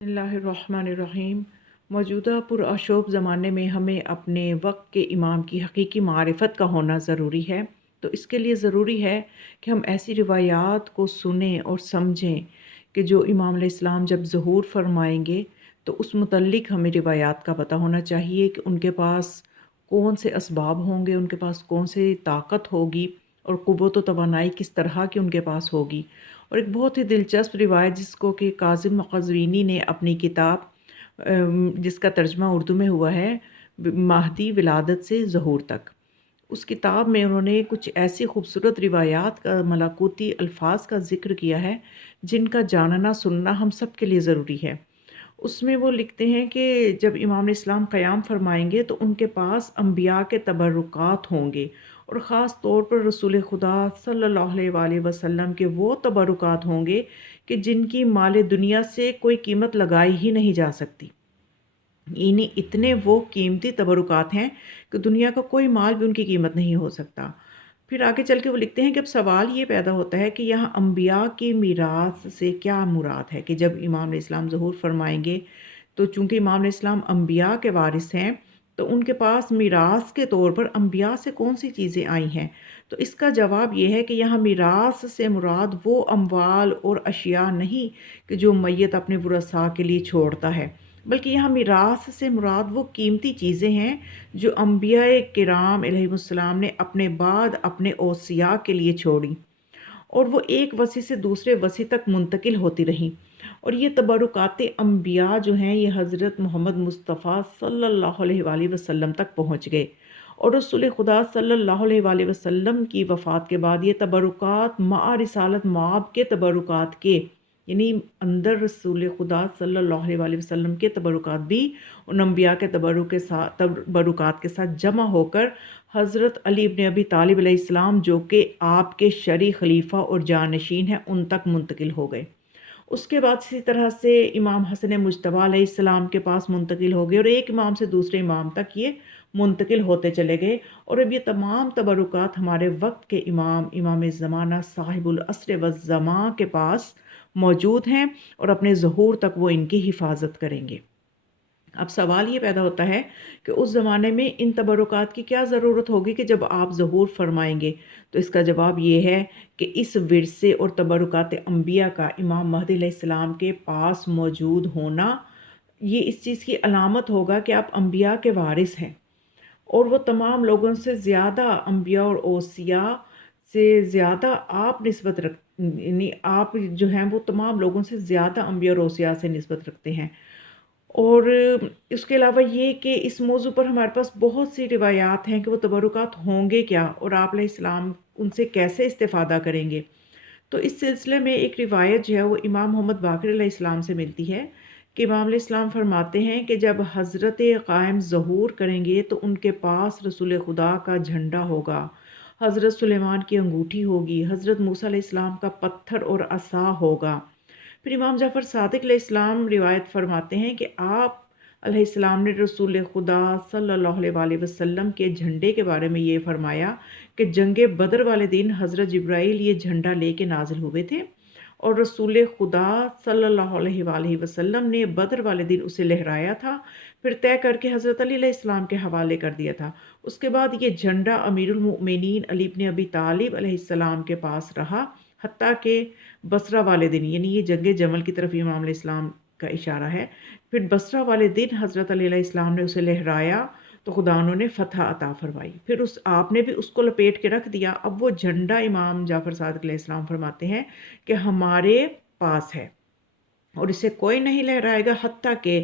बिस्मिल्लाहिर्रहमानिर्रहीम। मौजूदा पुरअशोभ ज़माने में हमें अपने वक्त के इमाम की हकीकी मारिफत का होना ज़रूरी है। तो इसके लिए ज़रूरी है कि हम ऐसी रिवायात को सुनें और समझें कि जो इमाम अलैहिस्सलाम जब ज़हूर फरमाएंगे तो उस मुतल्लिक हमें रिवायात का पता होना चाहिए कि उनके पास कौन से असबाब होंगे, उनके पास कौन सी ताकत होगी और क़ुव्वत व तवानाई किस तरह की उनके पास होगी। और एक बहुत ही दिलचस्प रिवायत जिसको कि काज़िम क़ज़वीनी ने अपनी किताब जिसका तर्जुमा उर्दू में हुआ है महदी विलादत से ज़हूर तक, उस किताब में उन्होंने कुछ ऐसी खूबसूरत रिवायात का मलाकुती अल्फाज का ज़िक्र किया है जिनका जानना सुनना हम सब के लिए ज़रूरी है। उसमें वो लिखते हैं कि जब इमाम इस्लाम क़याम फ़रमाएँगे तो उनके पास अंबिया के तबरुकात होंगे और ख़ास तौर पर रसूल खुदा सल्लल्लाहु अलैहि वसल्लम के वो तबरुकात होंगे कि जिनकी माल दुनिया से कोई कीमत लगाई ही नहीं जा सकती। इन्हीं इतने वो कीमती तबरुकात हैं कि दुनिया का कोई माल भी उनकी कीमत नहीं हो सकता। फिर आगे चल के वो लिखते हैं कि अब सवाल ये पैदा होता है कि यहाँ अंबिया की मीराथ से क्या मुराद है कि जब इमाम इस्लाम ज़हूर फरमाएंगे तो चूँकि इमाम इस्लाम अंबिया के वारिस हैं तो उनके पास मीरास के तौर पर अंबिया से कौन सी चीज़ें आई हैं। तो इसका जवाब ये है कि यहाँ मीरास से मुराद वो अम्वाल और अशिया नहीं कि जो मैयत अपने वरसा के लिए छोड़ता है, बल्कि यहाँ मीरास से मुराद वो कीमती चीज़ें हैं जो अंबिया किराम अलैहिमुस्सलाम ने अपने बाद अपने औसिया के लिए छोड़ी और वो एक वसी से दूसरे वसी तक मुंतकिल होती रहीं। और ये तबरुकात अंबिया जो हैं ये हज़रत मोहम्मद मुस्तफ़ा सल्लल्लाहु अलैहि वसल्लम तक पहुँच गए और रसूल खुदा सल्लल्लाहु अलैहि वसल्लम की वफ़ात के बाद ये तबरुकात मा रिसालत माब के तबरुकात के यानी अंदर रसूल खुदा सल्लल्लाहु अलैहि वसल्लम के तबरुकात भी उन अंबिया के तबरुकात के साथ जमा होकर हज़रत अली इब्न अबी तालिब अलैहिस्सलाम जो कि आपके शरी खलीफा और जानशीन हैं उन तक मुंतकिल हो गए। उसके बाद इसी तरह से इमाम हसन मुज्तबा अलैहिस्सलाम के पास मुंतकिल हो गए और एक इमाम से दूसरे इमाम तक ये मुंतकिल होते चले गए। और अब ये तमाम तबरुकात हमारे वक्त के इमाम ज़माना साहिबुल अस्र व ज़मा के पास मौजूद हैं और अपने ज़हूर तक वो इनकी हिफाजत करेंगे। अब सवाल ये पैदा होता है कि उस ज़माने में इन तबरुकात की क्या ज़रूरत होगी कि जब आप ज़हूर फरमाएंगे। तो इसका जवाब ये है कि इस विरसे और तबरुकात अंबिया का इमाम महदी अलैहिस्सलाम के पास मौजूद होना ये इस चीज़ की अलामत होगा कि आप अंबिया के वारिस हैं और वो तमाम लोगों से ज़्यादा अंबिया और औसिया से ज़्यादा आप निस्बत रख यानी आप जो हैं वो तमाम लोगों से ज़्यादा अंबिया और औसिया से निस्बत रखते हैं। और इसके अलावा ये कि इस मौजू पर हमारे पास बहुत सी रिवायात हैं कि वो तबरुकात होंगे क्या और आप अलैहिस्सलाम उनसे कैसे इस्तिफ़ादा करेंगे। तो इस सिलसिले में एक रिवायत जो है वो इमाम मोहम्मद बाक़िर अलैहिस्सलाम से मिलती है कि इमाम अलैहिस्सलाम फरमाते हैं कि जब हज़रत क़ाइम ज़हूर करेंगे तो उनके पास रसूल खुदा का झंडा होगा, हज़रत सुलेमान की अंगूठी होगी, हज़रत मूसा अलैहिस्सलाम का पत्थर और असा होगा। फिर इमाम जाफ़र सादिक अलैहिस्सलाम रिवायत फरमाते हैं कि आप अलैहिस्सलाम ने रसूल खुदा सल्लल्लाहु अलैहि वसल्लम के झंडे के बारे में ये फरमाया कि जंगे बदर वाले दिन हज़रत जिब्राईल ये झंडा लेके नाजिल हुए थे और रसूल खुदा सल्लल्लाहु अलैहि वसल्लम ने बदर वाले दिन उसे लहराया था, फिर तय करके हज़रत अली अलैहिस्सलाम के हवाले कर दिया था। उसके बाद ये झंडा अमीरुल मोमिनीन अली इब्न अबी तालिब अलैहिस्सलाम के पास रहा हत्ता के बसरा वाले दिन, यानी ये जंगे जमल की तरफ इमाम अलैहिस्सलाम का इशारा है। फिर बसरा वाले दिन हज़रत अली अलैहिस्सलाम ने उसे लहराया तो खुदा उन्होंने फ़तह अता फरमाई, फिर उस आपने भी उसको लपेट के रख दिया। अब वो झंडा इमाम जाफ़र सादिक अलैहिस्सलाम फरमाते हैं कि हमारे पास है और इसे कोई नहीं लहराएगा हत्ता के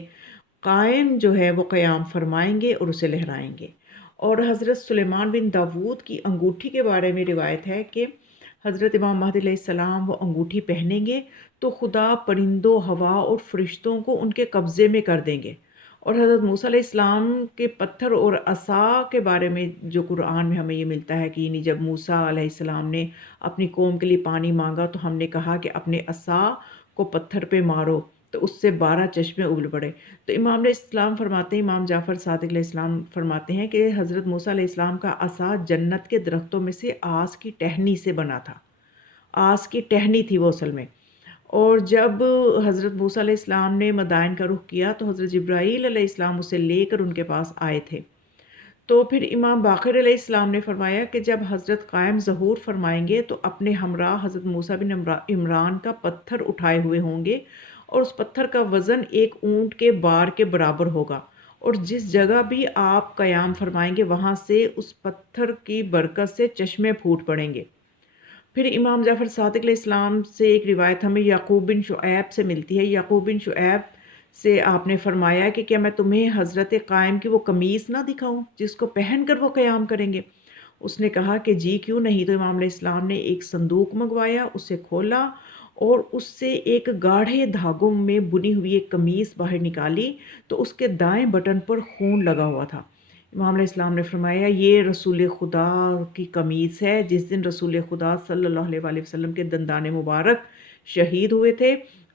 कायम जो है वो क़याम फरमाएंगे और उसे लहराएंगे। और हज़रत सुलेमान बिन दाऊद की अंगूठी के बारे में रिवायत है कि हज़रत इमाम महदी अलैहिस्सलाम वो अंगूठी पहनेंगे तो खुदा परिंदों, हवा और फरिश्तों को उनके कब्ज़े में कर देंगे। और हज़रत मूसा अलैहिस्सलाम के पत्थर और असा के बारे में जो कुरान में हमें ये मिलता है कि यानी जब मूसा अलैहिस्सलाम ने अपनी कौम के लिए पानी मांगा तो हमने कहा कि अपने असा को पत्थर पे मारो तो उससे 12 चश्मे उबल पड़े। तो इमाम अलैहिस्सलाम फरमाते हैं, इमाम जाफ़र सादिक अलैहिस्सलाम फरमाते हैं कि हज़रत मूसा अलैहिस्सलाम का असा जन्नत के दरख्तों में से आस की टहनी से बना था। आस की टहनी थी वो असल में। اور جب حضرت موسیٰ علیہ السلام نے مدائن کا رخ کیا تو حضرت جبرائیل علیہ السلام اسے لے کر ان کے پاس آئے تھے۔ تو پھر امام باقر علیہ السلام نے فرمایا کہ جب حضرت قائم ظہور فرمائیں گے تو اپنے ہمراہ حضرت موسیٰ بن عمران کا پتھر اٹھائے ہوئے ہوں گے، اور اس پتھر کا وزن ایک اونٹ کے بار کے برابر ہوگا، اور جس جگہ بھی آپ قیام فرمائیں گے وہاں سے اس پتھر کی برکت سے چشمے پھوٹ پڑیں گے۔ پھر امام جعفر صادق علیہ السلام سے ایک روایت ہمیں یعقوب بن شعیب سے ملتی ہے۔ یعقوب بن شعیب سے آپ نے فرمایا کہ کیا میں تمہیں حضرت قائم کی وہ قمیص نہ دکھاؤں جس کو پہن کر وہ قیام کریں گے؟ اس نے کہا کہ جی کیوں نہیں۔ تو امام علیہ السلام نے ایک صندوق منگوایا، اسے کھولا اور اس سے ایک گاڑھے دھاگوں میں بنی ہوئی ایک قمیص باہر نکالی، تو اس کے دائیں بٹن پر خون لگا ہوا تھا۔ امام علیہ السلام نے فرمایا یہ رسول خدا کی قمیص ہے، جس دن رسول خدا صلی اللہ علیہ وآلہ وسلم کے دندان مبارک شہید ہوئے تھے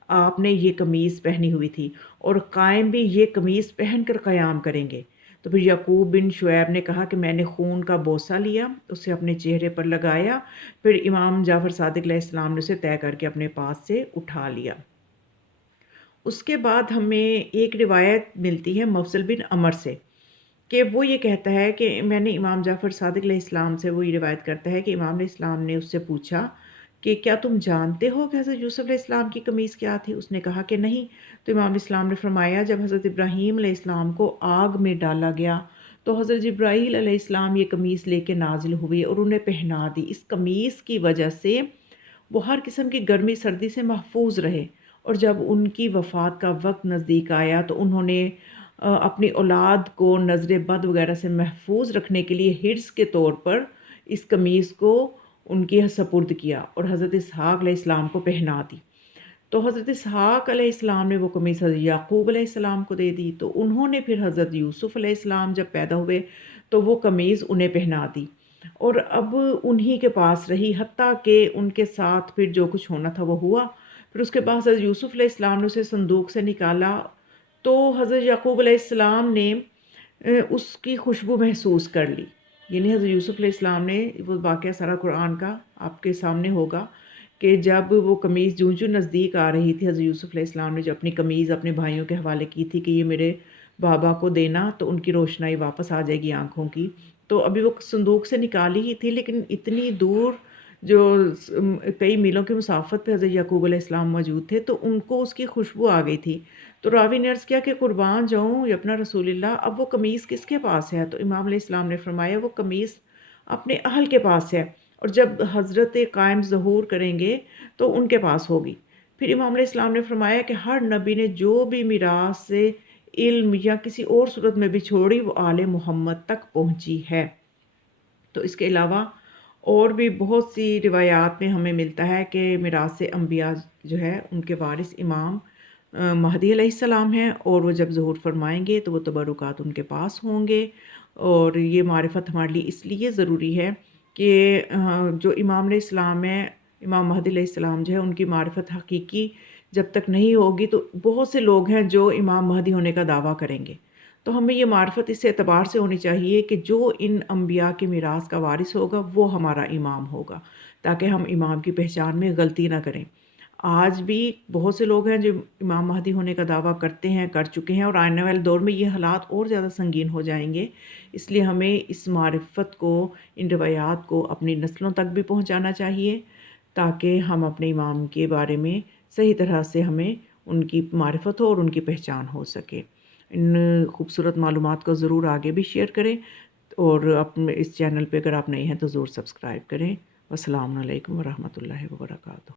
آپ نے یہ قمیص پہنی ہوئی تھی، اور قائم بھی یہ قمیص پہن کر قیام کریں گے۔ تو پھر یعقوب بن شعیب نے کہا کہ میں نے خون کا بوسہ لیا، اسے اپنے چہرے پر لگایا، پھر امام جعفر صادق علیہ السلام نے اسے طے کر کے اپنے پاس سے اٹھا لیا۔ اس کے بعد ہمیں ایک روایت ملتی ہے مفضل بن عمر سے، کہ وہ یہ کہتا ہے کہ میں نے امام جعفر صادق علیہ السلام سے، وہ یہ روایت کرتا ہے کہ امام علیہ السلام نے اس سے پوچھا کہ کیا تم جانتے ہو کہ حضرت یوسف علیہ السلام کی قمیص کیا تھی؟ اس نے کہا کہ نہیں۔ تو امام علیہ السلام نے فرمایا جب حضرت ابراہیم علیہ السلام کو آگ میں ڈالا گیا تو حضرت جبرائیل علیہ السلام یہ قمیص لے کے نازل ہوئے اور انہیں پہنا دی۔ اس قمیص کی وجہ سے وہ ہر قسم کی گرمی سردی سے محفوظ رہے، اور جب ان کی وفات کا وقت نزدیک آیا تو انہوں نے اپنی اولاد کو نظر بد وغیرہ سے محفوظ رکھنے کے لیے حرص کے طور پر اس قمیص کو ان کی سپرد کیا اور حضرت اسحاق علیہ السلام کو پہنا دی۔ تو حضرت اسحاق علیہ السلام نے وہ قمیص حضرت یعقوب علیہ السلام کو دے دی، تو انہوں نے پھر حضرت یوسف علیہ السلام جب پیدا ہوئے تو وہ قمیص انہیں پہنا دی، اور اب انہی کے پاس رہی حتیٰ کہ ان کے ساتھ پھر جو کچھ ہونا تھا وہ ہوا۔ پھر اس کے بعد حضرت یوسف علیہ السلام نے اسے صندوق سے نکالا تو حضرت یعقوب علیہ السلام نے اس کی خوشبو محسوس کر لی، یعنی حضرت یوسف علیہ السلام نے، وہ واقعہ سارا قرآن کا آپ کے سامنے ہوگا کہ جب وہ قمیض جوں جوں نزدیک آ رہی تھی، حضرت یوسف علیہ السلام نے جو اپنی قمیض اپنے بھائیوں کے حوالے کی تھی کہ یہ میرے بابا کو دینا تو ان کی روشنائی واپس آ جائے گی آنکھوں کی، تو ابھی وہ صندوق سے نکالی ہی تھی، لیکن اتنی دور جو کئی میلوں کی مسافت پہ حضرت یعقوب علیہ السلام موجود تھے تو ان کو اس کی خوشبو آ گئی تھی۔ تو راوی نے عرض کیا کہ قربان جاؤں یا اپنا رسول اللہ، اب وہ قمیص کس کے پاس ہے؟ تو امام علیہ السلام نے فرمایا وہ قمیص اپنے اہل کے پاس ہے، اور جب حضرت قائم ظہور کریں گے تو ان کے پاس ہوگی۔ پھر امام علیہ السلام نے فرمایا کہ ہر نبی نے جو بھی میراث سے علم یا کسی اور صورت میں بھی چھوڑی وہ آل محمد تک پہنچی ہے۔ تو اس کے علاوہ اور بھی بہت سی روایات میں ہمیں ملتا ہے کہ میراث انبیاء جو ہے ان کے وارث امام مہدی علیہ السلام ہیں، اور وہ جب ظہور فرمائیں گے تو وہ تبرکات ان کے پاس ہوں گے۔ اور یہ معرفت ہمارے لیے اس لیے ضروری ہے کہ جو امام علیہ السلام ہے، امام مہدی علیہ السلام جو ہے، ان کی معرفت حقیقی جب تک نہیں ہوگی تو بہت سے لوگ ہیں جو امام مہدی ہونے کا دعویٰ کریں گے۔ تو ہمیں یہ معرفت اس اعتبار سے ہونی چاہیے کہ جو ان انبیاء کے میراث کا وارث ہوگا وہ ہمارا امام ہوگا، تاکہ ہم امام کی پہچان میں غلطی نہ کریں۔ آج بھی بہت سے لوگ ہیں جو امام مہدی ہونے کا دعویٰ کرتے ہیں، کر چکے ہیں، اور آنے والے دور میں یہ حالات اور زیادہ سنگین ہو جائیں گے۔ اس لیے ہمیں اس معرفت کو، ان روایات کو اپنی نسلوں تک بھی پہنچانا چاہیے، تاکہ ہم اپنے امام کے بارے میں صحیح طرح سے ہمیں ان کی معرفت ہو اور ان کی پہچان ہو سکے۔ ان خوبصورت معلومات کو ضرور آگے بھی شیئر کریں، اور اپنے اس چینل پہ اگر آپ نئے ہیں تو ضرور سبسکرائب کریں۔ السلام علیکم ورحمۃ اللہ وبرکاتہ۔